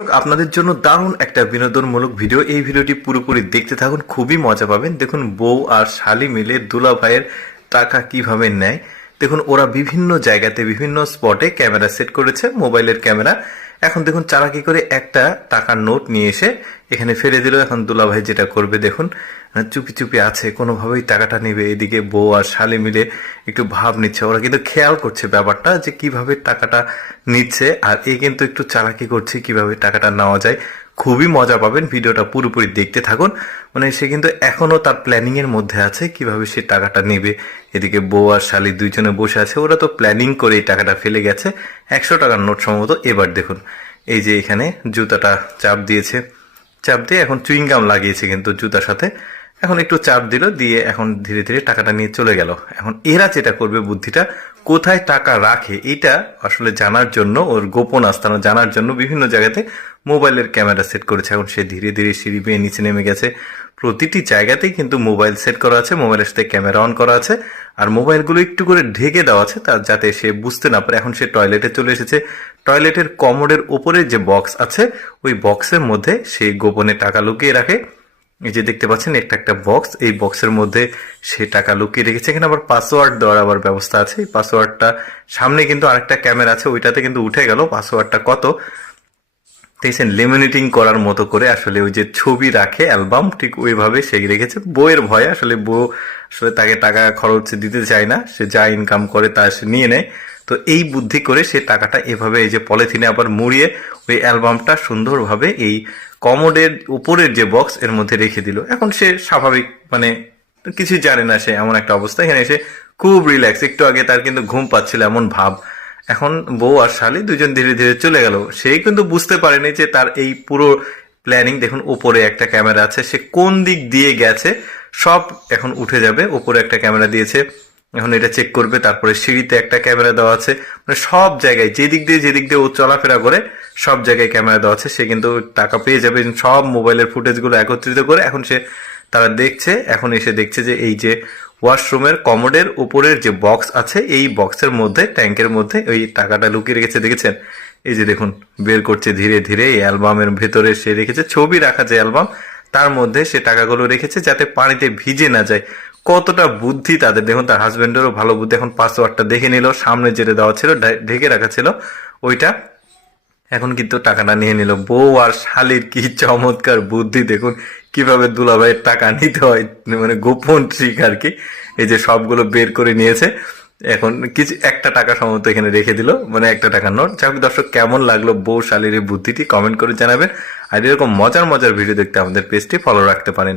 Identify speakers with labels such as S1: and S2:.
S1: আপনাদের জন্য দারুণ একটা বিনোদনমূলক ভিডিও। এই ভিডিওটি পুরোপুরি দেখতে থাকুন, খুবই মজা পাবেন। দেখুন, বউ আর শালি মিলে দুলা ভাইয়ের টাকা কীভাবে নেয়। দেখুন, ওরা বিভিন্ন জায়গাতে, বিভিন্ন স্পটে ক্যামেরা সেট করেছে, মোবাইলের ক্যামেরা এখন দেখুন চালাকি করে একটা টাকার নোট নিয়ে এসে এখানে ফেলে দিল। এখন দুলাভাই যেটা করবে দেখুন চুপি চুপি আছে, কোনোভাবেই টাকাটা নেবে, এদিকে বউ আর শালি মিলে একটু ভাব নিচ্ছে। ওরা কিন্তু খেয়াল করছে ব্যাপারটা যে কীভাবে টাকাটা নিচ্ছে, আর এ কিন্তু একটু চালাকি করছে কীভাবে টাকাটা নেওয়া যায়। খুবই মজা পাবেন। ভিডিওটা পুরোপুরি দেখতে থাকুন। মানে সে কিন্তু এখনও তার প্ল্যানিংয়ের মধ্যে আছে, কীভাবে সে টাকাটা নেবে। এদিকে বউ আর শালি দুইজনে বসে আছে, ওরা তো প্ল্যানিং করে এই টাকাটা ফেলে গেছে। একশো টাকার নোট সম্ভবত এবার দেখুন। এই যে এখানে জুতাটা চাপ দিয়েছে। চাপ দিয়ে এখন চুইংগাম লাগিয়েছে কিন্তু জুতার সাথে। এখন একটু চাপ দিল, দিয়ে এখন ধীরে ধীরে টাকাটা নিয়ে চলে গেল। এখন এরা যেটা করবে বুদ্ধিটা, কোথায় টাকা রাখে, এটা আসলে জানার জন্য, ওর গোপন আস্থানা জানার জন্য বিভিন্ন জায়গাতে মোবাইলের ক্যামেরা সেট করেছে। এখন সে ধীরে ধীরে সিঁড়ি বেয়ে নিচে নেমে গেছে। প্রতিটি জায়গাতেই কিন্তু মোবাইল সেট করা আছে, মোবাইলের সাথে ক্যামেরা অন করা আছে, আর মোবাইলগুলো একটু করে ঢেকে দেওয়া আছে, তার যাতে সে বুঝতে না পারে। এখন সে টয়লেটে চলে এসেছে। টয়লেটের কমোডের উপরে যে বক্স আছে, ওই বক্সের মধ্যে সে গোপনে টাকা লুকিয়ে রাখে। এই যে দেখতে পাচ্ছেন, একটা একটা বক্স এই বক্সের মধ্যে সে টাকা লুকিয়ে রেখেছে। এখানে আবার পাসওয়ার্ড দেওয়ার আবার ব্যবস্থা আছে। এই পাসওয়ার্ডটা সামনে কিন্তু আরেকটা ক্যামেরা আছে, ওইটাতে কিন্তু উঠে গেল। পাসওয়ার্ডটা কত? দেখছেন লেমিনেটিং করার মতো করে আসলে ওই যে ছবি রাখে অ্যালবাম ঠিক ওইভাবে সে রেখেছে। বইয়ের ভয়ে, আসলে বউ আসলে তাকে টাকা খরচ দিতে চায় না। সে যা ইনকাম করে তা সে নিয়ে নেয়। তো এই বুদ্ধি করে সে টাকাটা এভাবে এই যে পলিথিনে আবার মুড়িয়ে ওই অ্যালবামটা সুন্দরভাবে এই কমোডের উপরের যে বক্স এর মধ্যে রেখে দিল। এখন সে স্বাভাবিক মানে কিছুই জানে না সে এমন একটা অবস্থা। এখানে এসে খুব রিল্যাক্স একটু আগে তার কিন্তু ঘুম পাচ্ছিল এমন ভাব। এখন বউ আর শালি দুজন ধীরে ধীরে চলে গেল। সেই কিন্তু বুঝতে পারেনি যে তার এই পুরো প্ল্যানিং দেখুন উপরে একটা ক্যামেরা আছে, সে কোন দিক দিয়ে গেছে, সব এখন উঠে যাবে। উপরে একটা ক্যামেরা দিয়েছে, এখন এটা চেক করবে, তারপরে সিঁড়িতে একটা ক্যামেরা দেওয়া আছে। মানে সব জায়গায়, যেদিক দিয়ে যেদিক দিয়ে ও চলাফেরা করে সব জায়গায় ক্যামেরা দেওয়া আছে। সে কিন্তু টাকা পেয়ে যাবে। সব মোবাইলের ফুটেজগুলো একত্রিত করে এখন সে তারা দেখছে, এখন এসে দেখছে যে এই যে ওয়াশরুমের কমোডের উপরের যে বক্স আছে, এই বক্সের মধ্যে, ট্যাঙ্কের মধ্যে ওই টাকাটা লুকিয়ে রেখেছে। দেখেছেন? এই যে দেখুন, বের করছে ধীরে ধীরে, এই অ্যালবামের ভেতরে সে রেখেছে, ছবি রাখা যে অ্যালবাম, তার মধ্যে সে টাকাগুলো রেখেছে যাতে পানিতে ভিজে না যায়। কতটা বুদ্ধি তাদের। দেখুন, তার হাজবেন্ডেরও ভালো বুদ্ধি। এখন পাসওয়ার্ডটা দেখে নিল, সামনে যেটা দেওয়া ছিল ঢেকে রাখা ছিল, ওইটা এখন কিন্তু টাকাটা নিয়ে নিল। বউ আর শালির কি চমৎকার বুদ্ধি, দেখুন কীভাবে দুলাভাইয়ের টাকা নিতে হয় মানে গোপন ট্রিক আর কি। এই যে সবগুলো বের করে নিয়েছে, এখন কিছু, একটা টাকা সম্ভবত এখানে রেখে দিল মানে একটা টাকা নোট। যাই দর্শক, কেমন লাগল বউ শালির এই বুদ্ধিটি? কমেন্ট করে জানাবেন। আর এরকম মজার মজার ভিডিও দেখতে আমাদের পেজটি ফলো রাখতে পারেন।